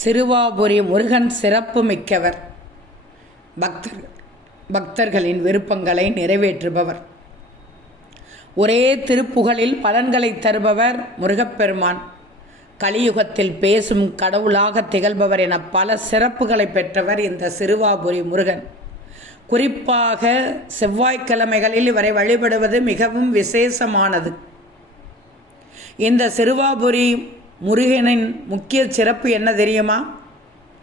சிறுவாபுரி முருகன் சிறப்பு மிக்கவர். பக்தர்களின் விருப்பங்களை நிறைவேற்றுபவர். ஒரே திருப்புகழில் பலன்களை தருபவர் முருகப்பெருமான். கலியுகத்தில் பேசும் கடவுளாக திகழ்பவர் என பல சிறப்புகளை பெற்றவர் இந்த சிறுவாபுரி முருகன். குறிப்பாக செவ்வாய்க்கிழமைகளில் இவரை வழிபடுவது மிகவும் விசேஷமானது. இந்த சிறுவாபுரி முருகனின் முக்கிய சிறப்பு என்ன தெரியுமா?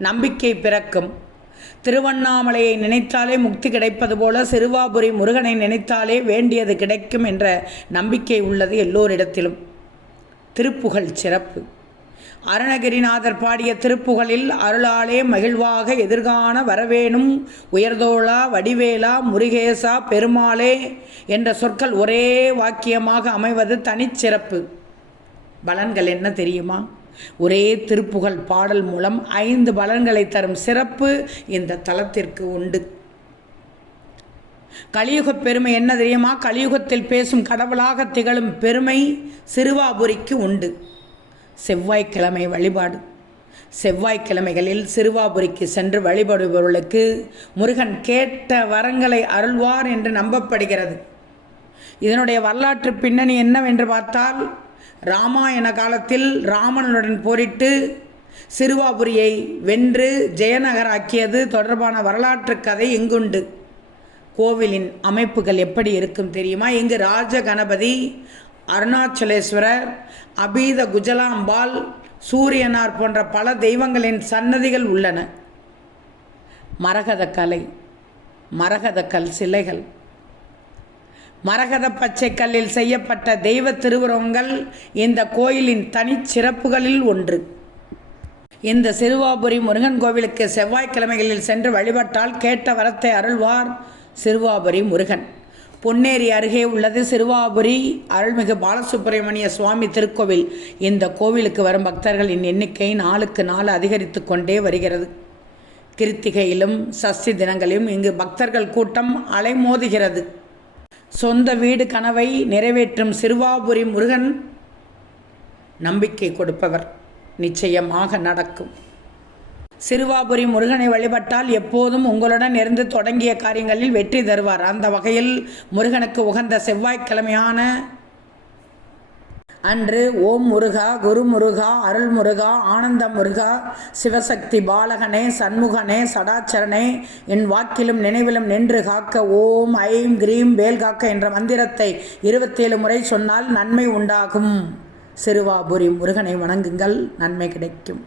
நம்பிக்கை பிறக்கும். திருவண்ணாமலையை நினைத்தாலே முக்தி கிடைப்பது போல சிறுவாபுரி முருகனை நினைத்தாலே வேண்டியது கிடைக்கும் என்ற நம்பிக்கை உள்ளது எல்லோரிடத்திலும். திருப்புகழ் சிறப்பு. அருணகிரிநாதர் பாடிய திருப்புகழில் அருளாலே மகிழ்வாக எதிர்காண வரவேணும் உயர்தோளா வடிவேலா முருகேசா பெருமாளே என்ற சொற்கள் ஒரே வாக்கியமாக அமைவது தனிச்சிறப்பு. பலன்கள் என்ன தெரியுமா? ஒரே திருப்புகழ் பாடல் மூலம் 5 பலன்களை தரும் சிறப்பு இந்த தலத்திற்கு உண்டு. கலியுக பெருமை என்ன தெரியுமா? கலியுகத்தில் பேசும் கடவுளாக திகழும் பெருமை சிறுவாபுரிக்கு உண்டு. செவ்வாய்க்கிழமை வழிபாடு. செவ்வாய்க்கிழமைகளில் சிறுவாபுரிக்கு சென்று வழிபடுபவர்களுக்கு முருகன் கேட்ட வரங்களை அருள்வார் என்று நம்பப்படுகிறது. இதனுடைய வரலாற்று பின்னணி என்னவென்று பார்த்தால், ராமாயண காலத்தில் ராமனுடன் போரிட்டு சிறுவாபுரியை வென்று ஜெயநகராக்கியது தொடர்பான வரலாற்று கதை இங்குண்டு. கோவிலின் அமைப்புகள் எப்படி இருக்கும் தெரியுமா? இங்கு ராஜ கணபதி, அருணாச்சலேஸ்வரர், அபீத குஜலாம்பாள், சூரியனார் போன்ற பல தெய்வங்களின் சன்னதிகள் உள்ளன. மரகத கலை, மரகத கல் சிலைகள், மரகத பச்சை கல்லில் செய்யப்பட்ட தெய்வ திருவுருவங்கள் இந்த கோயிலின் தனிச்சிறப்புகளில் ஒன்று. இந்த சிறுவாபுரி முருகன் கோவிலுக்கு செவ்வாய்க்கிழமைகளில் சென்று வழிபட்டால் கேட்ட வரத்தை அருள்வார் சிறுவாபுரி முருகன். பொன்னேரி அருகே உள்ளது சிறுவாபுரி அருள்மிகு பாலசுப்பிரமணிய சுவாமி திருக்கோவில். இந்த கோவிலுக்கு வரும் பக்தர்களின் எண்ணிக்கை நாளுக்கு நாள் அதிகரித்து கொண்டே வருகிறது. கிருத்திகையிலும் சஷ்டி தினங்களிலும் இங்கு பக்தர்கள் கூட்டம் அலைமோதுகிறது. சொந்த வீடு கனவை நிறைவேற்றும் சிறுவாபுரி முருகன் நம்பிக்கை கொடுப்பவர். நிச்சயமாக நடக்கும். சிறுவாபுரி முருகனை வழிபட்டால் எப்போதும் உங்களுடன் இருந்து தொடங்கிய காரியங்களில் வெற்றி தருவார். அந்த வகையில் முருகனுக்கு உகந்த செவ்வாய்க்கிழமையான அன்று ஓம் முருகா, குரு முருகா, அருள் முருகா, ஆனந்த முருகா, சிவசக்தி பாலகனே, சண்முகனே, சடாச்சரனே, என் வாக்கிலும் நினைவிலும் நின்று காக்க ஓம் ஐம் கிரீம் வேல் காக்க என்ற மந்திரத்தை 27 முறை சொன்னால் நன்மை உண்டாகும். சிறுவாபுரி முருகனை வணங்குங்கள், நன்மை கிடைக்கும்.